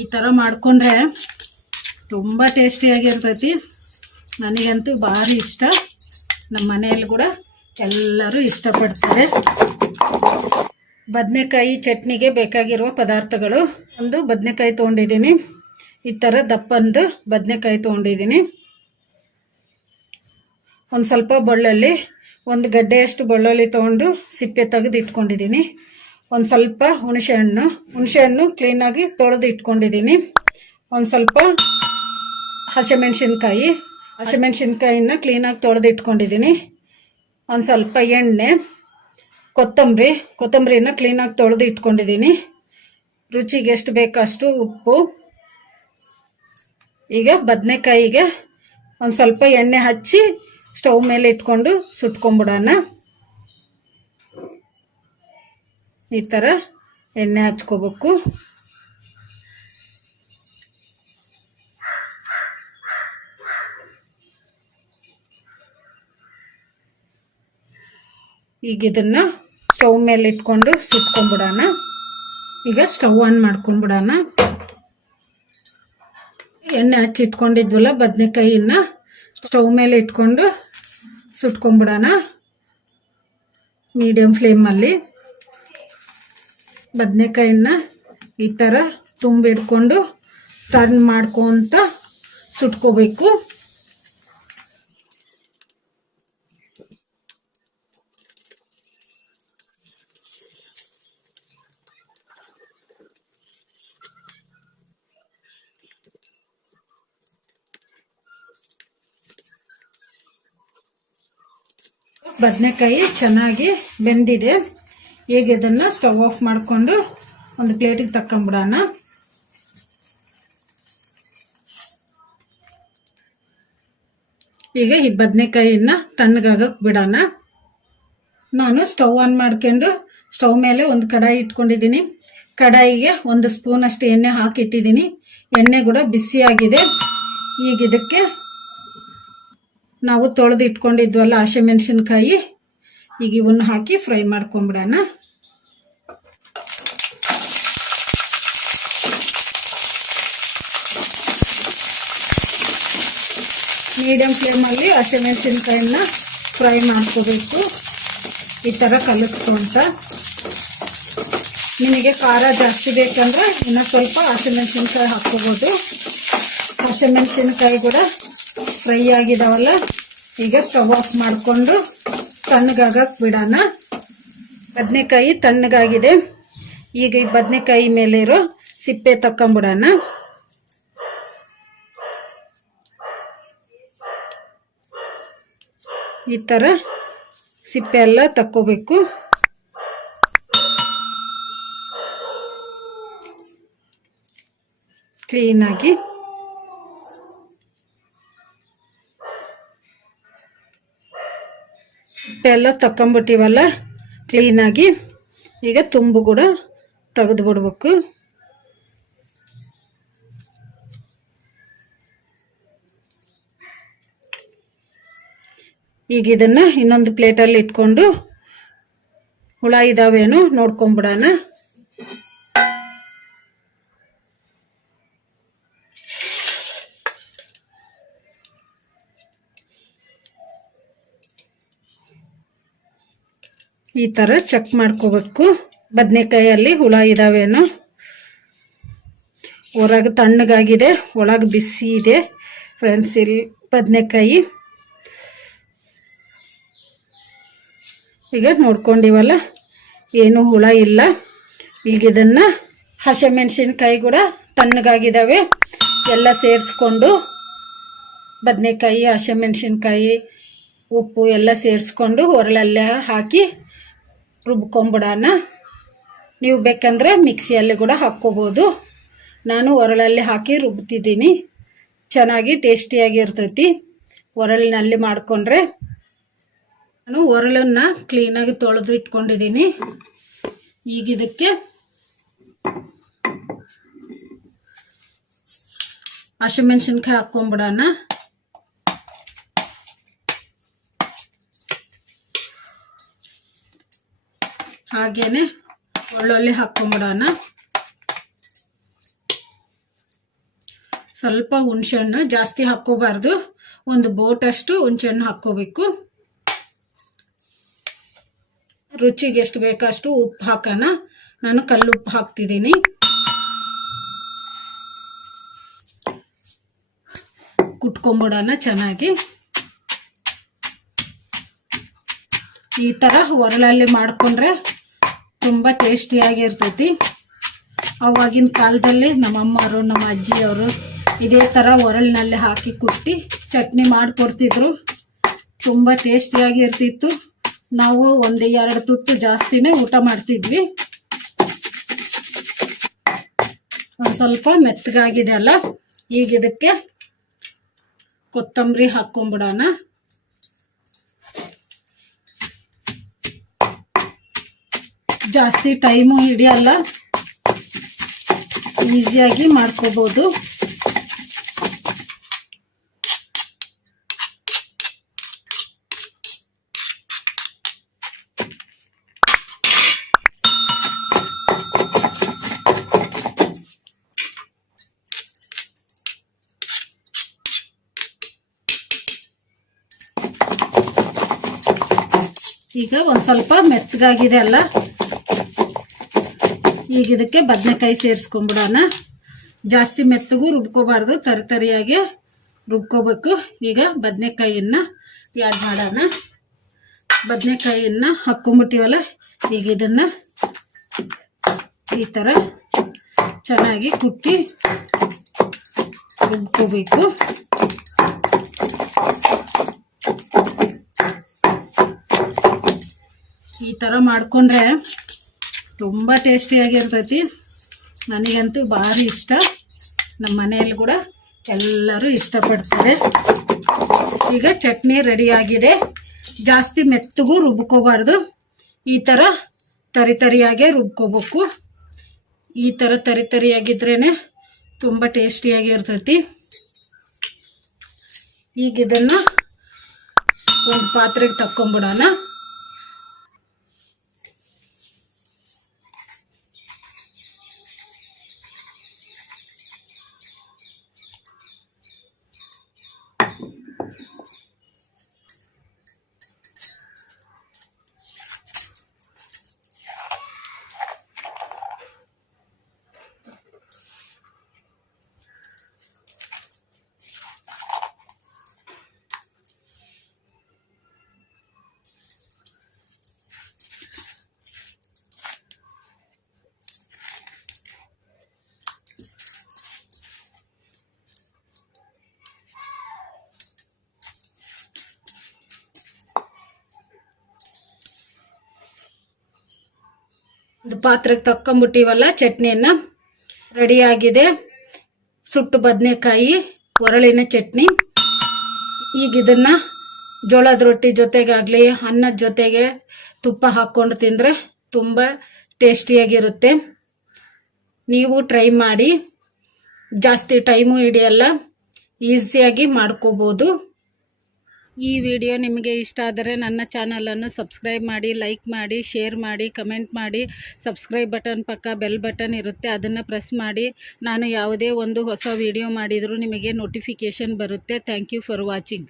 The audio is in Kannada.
ಈ ಥರ ಮಾಡಿಕೊಂಡ್ರೆ ತುಂಬ ಟೇಸ್ಟಿಯಾಗಿರ್ತೈತಿ. ನನಗಂತೂ ಭಾರಿ ಇಷ್ಟ. ನಮ್ಮ ಮನೆಯಲ್ಲಿ ಕೂಡ ಎಲ್ಲರೂ ಇಷ್ಟಪಡ್ತಾರೆ. ಬದನೆಕಾಯಿ ಚಟ್ನಿಗೆ ಬೇಕಾಗಿರುವ ಪದಾರ್ಥಗಳು: ಒಂದು ಬದನೆಕಾಯಿ ತೊಗೊಂಡಿದ್ದೀನಿ, ಈ ಥರ ದಪ್ಪಂದು ಬದನೆಕಾಯಿ ತೊಗೊಂಡಿದ್ದೀನಿ. ಒಂದು ಸ್ವಲ್ಪ ಬೆಳ್ಳುಳ್ಳಿ, ಒಂದು ಗಡ್ಡೆಯಷ್ಟು ಬೆಳ್ಳುಳ್ಳಿ ತೊಗೊಂಡು ಸಿಪ್ಪೆ ತೆಗೆದು ಇಟ್ಕೊಂಡಿದ್ದೀನಿ. ಒಂದು ಸ್ವಲ್ಪ ಹುಣಸೆಹಣ್ಣು ಕ್ಲೀನಾಗಿ ತೊಳೆದು ಇಟ್ಕೊಂಡಿದ್ದೀನಿ. ಒಂದು ಸ್ವಲ್ಪ ಹಸಿಮೆಣಸಿನ್ಕಾಯಿನ ಕ್ಲೀನಾಗಿ ತೊಳೆದು ಇಟ್ಕೊಂಡಿದ್ದೀನಿ. ಒಂದು ಸ್ವಲ್ಪ ಎಣ್ಣೆ, ಕೊತ್ತಂಬರಿನ ಕ್ಲೀನಾಗಿ ತೊಳೆದು ಇಟ್ಕೊಂಡಿದ್ದೀನಿ. ರುಚಿಗೆ ಎಷ್ಟು ಬೇಕಷ್ಟು ಉಪ್ಪು. ಈಗ ಬದನೆಕಾಯಿಗೆ ಒಂದು ಸ್ವಲ್ಪ ಎಣ್ಣೆ ಹಚ್ಚಿ ಸ್ಟವ್ ಮೇಲೆ ಇಟ್ಕೊಂಡು ಸುಟ್ಕೊಂಡ್ಬಿಡೋಣ. ಈ ಥರ ಎಣ್ಣೆ ಹಚ್ಕೋಬೇಕು. ಈಗ ಇದನ್ನ ಸ್ಟವ್ ಮೇಲೆ ಇಟ್ಕೊಂಡು ಸುಟ್ಕೊಂಡ್ಬಿಡೋಣ. ಈಗ ಸ್ಟವ್ ಆನ್ ಮಾಡ್ಕೊಂಡ್ಬಿಡೋಣ. ಎಣ್ಣೆ ಹಚ್ಚಿ ಇಟ್ಕೊಂಡಿದ್ವಲ್ಲ ಬದನೆಕಾಯಿನ ಸ್ಟವ್ ಮೇಲೆ ಇಟ್ಕೊಂಡು ಸುಟ್ಕೊಂಡ್ಬಿಡೋಣ. ಮೀಡಿಯಂ ಫ್ಲೇಮಲ್ಲಿ ಬದನೆಕಾಯಿನ ಈ ಥರ ತುಂಬಿಡ್ಕೊಂಡು ಟರ್ನ್ ಮಾಡ್ಕೊತ ಸುಟ್ಕೋಬೇಕು. ಬದನೆಕಾಯಿ ಚೆನ್ನಾಗಿ ಬೆಂದಿದೆ. ಈಗ ಇದನ್ನು ಸ್ಟವ್ ಆಫ್ ಮಾಡಿಕೊಂಡು ಒಂದು ಪ್ಲೇಟಿಗೆ ತಕ್ಕೊಂಬಿಡೋಣ. ಈಗ ಈ ಬದನೆಕಾಯಿನ ತಣ್ಣಗಾಗಕ್ಕೆ ಬಿಡೋಣ. ನಾನು ಸ್ಟವ್ ಆನ್ ಮಾಡ್ಕೊಂಡು ಸ್ಟವ್ ಮೇಲೆ ಒಂದು ಕಡಾಯಿ ಇಟ್ಕೊಂಡಿದ್ದೀನಿ. ಕಡಾಯಿಗೆ 1 ಸ್ಪೂನ್ ಅಷ್ಟು ಎಣ್ಣೆ ಹಾಕಿಟ್ಟಿದ್ದೀನಿ. ಎಣ್ಣೆ ಕೂಡ ಬಿಸಿಯಾಗಿದೆ. ಈಗ ಇದಕ್ಕೆ ನಾವು ತೊಳೆದು ಇಟ್ಕೊಂಡಿದ್ವಲ್ಲ ಹಸಿಮೆಣಸಿನ್ಕಾಯಿ, ಈಗ ಇವನ್ನ ಹಾಕಿ ಫ್ರೈ ಮಾಡ್ಕೊಂಬಿಡೋಣ. ಮೀಡಿಯಂ ಫ್ಲೇಮಲ್ಲಿ ಹಸಿಮೆಣಸಿನ್ಕಾಯಿನ ಫ್ರೈ ಮಾಡ್ಕೋಬೇಕು. ಈ ಥರ ಕಲಿಸ್ಕೊಂತ. ನಿಮಗೆ ಖಾರ ಜಾಸ್ತಿ ಬೇಕಂದ್ರೆ ಇನ್ನೂ ಸ್ವಲ್ಪ ಹಸಿಮೆಣಸಿನ್ಕಾಯಿ ಹಾಕ್ಕೋಬೋದು. ಹಸಿಮೆಣಸಿನ್ಕಾಯಿ ಕೂಡ ಫ್ರೈ ಆಗಿದಾವಲ್ಲ, ಈಗ ಸ್ಟವ್ ಆಫ್ ಮಾಡಿಕೊಂಡು ತಣ್ಣಗಾಗಕ್ಕೆ ಬಿಡೋಣ. ಬದನೆಕಾಯಿ ತಣ್ಣಗಾಗಿದೆ. ಈಗ ಈ ಬದನೆಕಾಯಿ ಮೇಲೆ ಇರೋ ಸಿಪ್ಪೆ ತಕ್ಕೊಂಬಿಡೋಣ. ಈ ಥರ ಸಿಪ್ಪೆ ಎಲ್ಲ ತಕ್ಕೋಬೇಕು. ಕ್ಲೀನಾಗಿ ಎಲ್ಲ ತಕ್ಕೊಂಬಿಟ್ಟಿವಲ್ಲ ಕ್ಲೀನಾಗಿ. ಈಗ ತುಂಬು ಕೂಡ ತೆಗೆದು ಬಿಡ್ಬೇಕು. ಈಗ ಇದನ್ನು ಇನ್ನೊಂದು ಪ್ಲೇಟಲ್ಲಿ ಇಟ್ಕೊಂಡು ಹುಳ ಇದಾವೇನೋ ನೋಡ್ಕೊಂಬಿಡೋಣ. ಈ ಥರ ಚೆಕ್ ಮಾಡ್ಕೋಬೇಕು ಬದನೆಕಾಯಲ್ಲಿ ಹುಳ ಇದಾವೇನೋ. ಹೊರಗೆ ತಣ್ಣಗಾಗಿದೆ, ಒಳಗೆ ಬಿಸಿ ಇದೆ ಫ್ರೆಂಡ್ಸ್. ಇಲ್ಲಿ ಬದನೆಕಾಯಿ ಈಗ ನೋಡ್ಕೊಂಡಿವಲ್ಲ, ಏನು ಹುಳ ಇಲ್ಲ. ಈಗ ಇದನ್ನು ಹಸಿಮೆಣಸಿನ್ಕಾಯಿ ಕೂಡ ತಣ್ಣಗಾಗಿದ್ದಾವೆ. ಎಲ್ಲ ಸೇರಿಸ್ಕೊಂಡು ಬದನೆಕಾಯಿ, ಹಸಿಮೆಣಸಿನ್ಕಾಯಿ, ಉಪ್ಪು ಎಲ್ಲ ಸೇರಿಸ್ಕೊಂಡು ಒರಳಲ್ಲೇ ಹಾಕಿ ರುಬ್ಕೊಂಬಿಡೋಣ. ನೀವು ಬೇಕಂದರೆ ಮಿಕ್ಸಿಯಲ್ಲಿ ಕೂಡ ಹಾಕ್ಕೋಬೋದು. ನಾನು ಒರಳಲ್ಲಿ ಹಾಕಿ ರುಬ್ತಿದ್ದೀನಿ. ಚೆನ್ನಾಗಿ ಟೇಸ್ಟಿಯಾಗಿರ್ತೈತಿ ಒರಳಿನಲ್ಲಿ ಮಾಡಿಕೊಂಡ್ರೆ. ನಾನು ಒರಳನ್ನು ಕ್ಲೀನಾಗಿ ತೊಳೆದು ಇಟ್ಕೊಂಡಿದ್ದೀನಿ. ಈಗ ಇದಕ್ಕೆ ಹಸಿಮೆಣಸಿನ್ಕಾಯಿ ಹಾಕ್ಕೊಂಬಿಡೋಣ. ಹಾಗೇನೆ ಬೆಳ್ಳುಳ್ಳಿ ಹಾಕ್ಕೊಂಬಿಡೋಣ. ಸ್ವಲ್ಪ ಹುಣಸೆಹಣ್ಣು, ಜಾಸ್ತಿ ಹಾಕ್ಕೋಬಾರ್ದು, ಒಂದು ಬೋಟಷ್ಟು ಹುಣಸೆಹಣ್ಣು ಹಾಕ್ಕೋಬೇಕು. ರುಚಿಗೆ ಎಷ್ಟು ಬೇಕಷ್ಟು ಉಪ್ಪು ಹಾಕೋಣ. ನಾನು ಕಲ್ಲುಪ್ಪು ಹಾಕ್ತಿದ್ದೀನಿ. ಕುಟ್ಕೊಂಬಿಡೋಣ ಚೆನ್ನಾಗಿ. ಈ ಥರ ಒರಳಲ್ಲಿ ಮಾಡಿಕೊಂಡ್ರೆ ತುಂಬ ಟೇಸ್ಟಿಯಾಗಿರ್ತೈತಿ. ಆವಾಗಿನ ಕಾಲದಲ್ಲಿ ನಮ್ಮಮ್ಮವರು, ನಮ್ಮ ಅಜ್ಜಿಯವರು ಇದೇ ಥರ ಒರಳಿನಲ್ಲಿ ಹಾಕಿ ಕುಟ್ಟಿ ಚಟ್ನಿ ಮಾಡಿಕೊಡ್ತಿದ್ರು. ತುಂಬ ಟೇಸ್ಟಿಯಾಗಿರ್ತಿತ್ತು. ನಾವು 1-2 ತುತ್ತು ಜಾಸ್ತಿನೇ ಊಟ ಮಾಡ್ತಿದ್ವಿ. ಒಂದು ಸ್ವಲ್ಪ ಮೆತ್ತಗಾಗಿದೆ ಅಲ್ಲ, ಈಗ ಇದಕ್ಕೆ ಕೊತ್ತಂಬರಿ ಹಾಕ್ಕೊಂಬಿಡೋಣ. ಜಾಸ್ತಿ ಟೈಮು ಹಿಡಿಯಲ್ಲ, ಈಸಿಯಾಗಿ ಮಾಡ್ಕೋಬೋದು. ಈಗ ಒಂದು ಸ್ವಲ್ಪ ಮೆತ್ತಗಾಗಿದೆ ಅಲ್ಲ, ಈಗ ಇದಕ್ಕೆ ಬದನೆಕಾಯಿ ಸೇರಿಸ್ಕೊಂಬಿಡೋಣ. ಜಾಸ್ತಿ ಮೆತ್ತಗೂ ರುಬ್ಕೋಬಾರ್ದು, ತರಿಯಾಗಿ ರುಬ್ಕೋಬೇಕು. ಈಗ ಬದನೆಕಾಯಿಯನ್ನು ಆ್ಯಡ್ ಮಾಡೋಣ. ಬದನೆಕಾಯಿಯನ್ನು ಹಾಕ್ಕೊಂಬಿಟ್ಟಿವಲ್ಲ, ಈಗ ಇದನ್ನು ಈ ಥರ ಚೆನ್ನಾಗಿ ಕುಟ್ಟಿ ರುಬ್ಕೋಬೇಕು. ಈ ಥರ ಮಾಡಿಕೊಂಡ್ರೆ ತುಂಬ ಟೇಸ್ಟಿಯಾಗಿರ್ತೈತಿ. ನನಗಂತೂ ಭಾರಿ ಇಷ್ಟ, ನಮ್ಮ ಮನೆಯಲ್ಲಿ ಕೂಡ ಎಲ್ಲರೂ ಇಷ್ಟಪಡ್ತಾರೆ. ಈಗ ಚಟ್ನಿ ರೆಡಿಯಾಗಿದೆ. ಜಾಸ್ತಿ ಮೆತ್ತಗೂ ರುಬ್ಕೋಬಾರ್ದು, ಈ ಥರ ತರಿಯಾಗೇ ರುಬ್ಕೋಬೇಕು. ಈ ಥರ ತರಿಯಾಗಿದ್ರೇ ತುಂಬ ಟೇಸ್ಟಿಯಾಗಿರ್ತೈತಿ. ಈಗ ಇದನ್ನು ಒಂದು ಪಾತ್ರೆಗೆ ತಕ್ಕೊಂಬಿಡೋಣ. ಒಂದು ಪಾತ್ರೆಗೆ ತಕ್ಕೊಂಬಿಟ್ಟಿವಲ್ಲ, ಚಟ್ನಿಯನ್ನು ರೆಡಿಯಾಗಿದೆ. ಸುಟ್ಟು ಬದನೆಕಾಯಿ ಒರಳಿನ ಚಟ್ನಿ. ಈಗ ಇದನ್ನು ಜೋಳದ ರೊಟ್ಟಿ ಜೊತೆಗಾಗಲಿ, ಅನ್ನದ ಜೊತೆಗೆ ತುಪ್ಪ ಹಾಕ್ಕೊಂಡು ತಿಂದರೆ ತುಂಬ ಟೇಸ್ಟಿಯಾಗಿರುತ್ತೆ. ನೀವು ಟ್ರೈ ಮಾಡಿ. ಜಾಸ್ತಿ ಟೈಮು ಹಿಡಿಯಲ್ಲ, ಈಸಿಯಾಗಿ ಮಾಡ್ಕೋಬೋದು. ಈ ವಿಡಿಯೋ ನಿಮಗೆ ಇಷ್ಟ ಆದರೆ ನನ್ನ ಚಾನಲನ್ನು ಸಬ್ಸ್ಕ್ರೈಬ್ ಮಾಡಿ, ಲೈಕ್ ಮಾಡಿ, ಶೇರ್ ಮಾಡಿ, ಕಮೆಂಟ್ ಮಾಡಿ. ಸಬ್ಸ್ಕ್ರೈಬ್ ಬಟನ್ ಪಕ್ಕ ಬೆಲ್ ಬಟನ್ ಇರುತ್ತೆ, ಅದನ್ನು ಪ್ರೆಸ್ ಮಾಡಿ. ನಾನು ಯಾವುದೇ ಒಂದು ಹೊಸ ವಿಡಿಯೋ ಮಾಡಿದರೂ ನಿಮಗೆ ನೋಟಿಫಿಕೇಷನ್ ಬರುತ್ತೆ. Thank you for watching.